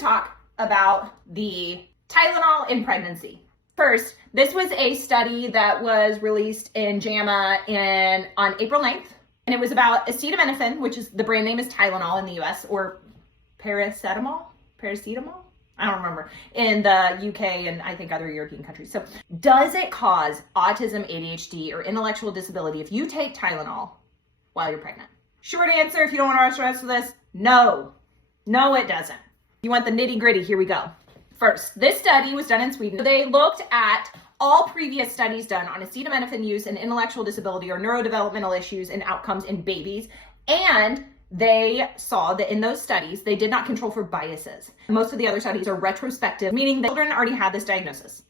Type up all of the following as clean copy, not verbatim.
talk about the Tylenol in pregnancy. First, this was a study that was released in JAMA on April 9th, and it was about acetaminophen, which is the brand name is Tylenol in the US, or paracetamol? I don't remember, in the UK and I think other European countries. So does it cause autism, ADHD, or intellectual disability if you take Tylenol while you're pregnant? Short answer, if you don't want to watch the rest of this, no. No, it doesn't. You want the nitty gritty, here we go. First, this study was done in Sweden. They looked at all previous studies done on acetaminophen use and intellectual disability or neurodevelopmental issues and outcomes in babies, and they saw that in those studies, they did not control for biases. Most of the other studies are retrospective, meaning the children already had this diagnosis.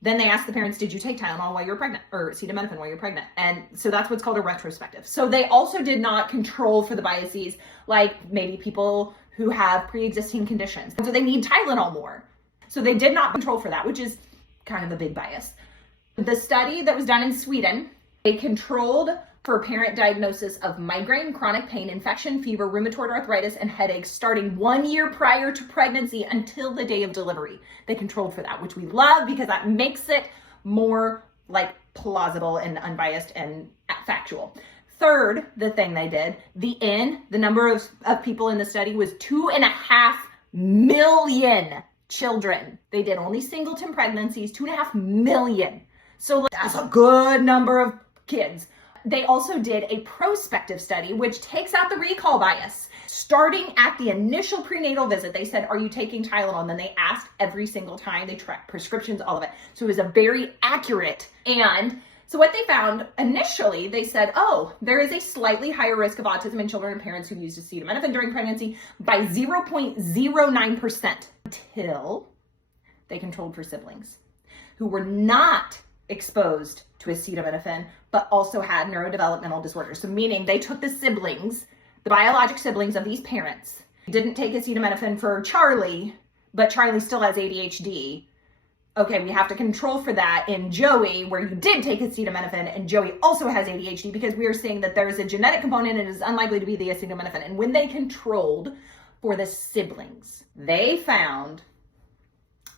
Then they asked the parents, did you take Tylenol while you were pregnant, or acetaminophen while you're pregnant? And so that's what's called a retrospective. So they also did not control for the biases, like maybe people who have pre-existing conditions. So they need Tylenol more. So they did not control for that, which is kind of a big bias. The study that was done in Sweden, they controlled for parent diagnosis of migraine, chronic pain, infection, fever, rheumatoid arthritis, and headaches starting 1 year prior to pregnancy until the day of delivery. They controlled for that, which we love because that makes it more like plausible and unbiased and factual. Third, the thing they did, the number of people in the study was 2.5 million children. They did only singleton pregnancies, 2.5 million. So that's a good number of kids. They also did a prospective study, which takes out the recall bias. Starting at the initial prenatal visit, they said, are you taking Tylenol? And then they asked every single time, they tracked prescriptions, all of it. So it was a very accurate. And so what they found initially, they said, oh, there is a slightly higher risk of autism in children and parents who used acetaminophen during pregnancy by 0.09% until they controlled for siblings who were not exposed to acetaminophen, but also had neurodevelopmental disorders. So meaning they took the siblings, the biologic siblings of these parents, didn't take acetaminophen for Charlie, but Charlie still has ADHD. Okay, we have to control for that in Joey, where you did take acetaminophen and Joey also has ADHD, because we are saying that there is a genetic component and it is unlikely to be the acetaminophen. And when they controlled for the siblings, they found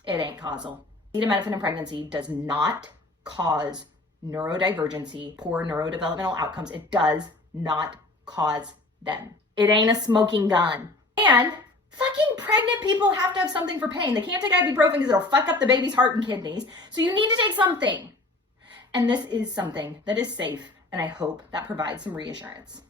it ain't causal. Acetaminophen in pregnancy does not cause neurodivergency, poor neurodevelopmental outcomes. It does not cause them. It ain't a smoking gun. And fucking pregnant people have to have something for pain. They can't take ibuprofen because it'll fuck up the baby's heart and kidneys. So you need to take something. And this is something that is safe, and I hope that provides some reassurance.